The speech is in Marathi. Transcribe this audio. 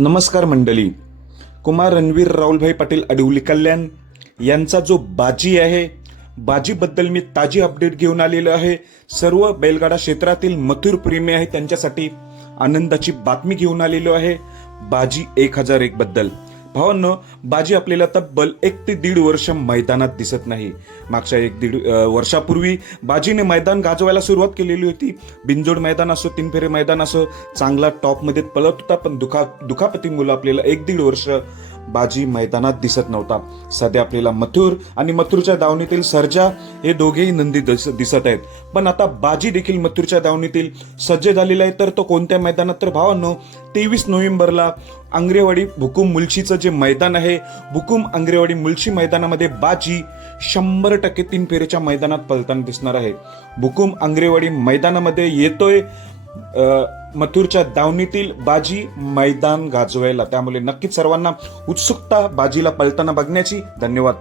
नमस्कार मंडळी. कुमार रणवीर राहुलभाई पाटील अडवली कल्याण यांचा जो बाजी आहे बाजीबद्दल मी ताजी अपडेट घेऊन आलेलो आहे. सर्व बैलगाडा क्षेत्रातील मथुर प्रेमी आहे त्यांच्यासाठी आनंदाची बातमी घेऊन आलेलो आहे. बाजी एक हजार एक बद्दल. भावांनो बाजी आपल्याला तब्बल एक ते दीड वर्ष मैदानात दिसत नाही. मागच्या एक दीड वर्षापूर्वी बाजीने मैदान गाजवायला सुरुवात केलेली होती. बिनजोड मैदान असो तीन फेरे मैदान असो चांगला टॉपमध्ये पळत होता पण दुखा दुखापतीमुळं आपल्याला एक दीड वर्ष बाजी मैदानात दिसत नव्हता. सध्या आपल्याला मथुर आणि मथुरच्या दावणीतील सर्जा हे दोघेही नंदी दिस- दिसत आहेत. पण आता बाजी देखील मथुरच्या दावणीतील सज्ज झालेला आहे तर तो कोणत्या मैदानात? तर भावांनो तेवीस नोव्हेंबरला आंग्रेवाडी भुकुम मुलशीचं जे मैदान आहे भुकुम आंग्रेवाडी मुलशी मैदानामध्ये बाजी शंभर टक्के तीन फेरीच्या मैदानात पलताना दिसणार आहे. भुकुम आंग्रेवाडी मैदानामध्ये येतोय मथुरच्या दावणीतील बाजी मैदान गाजवायला त्यामुळे नक्कीच सर्वांना उत्सुकता बाजीला पलताना बघण्याची धन्यवाद.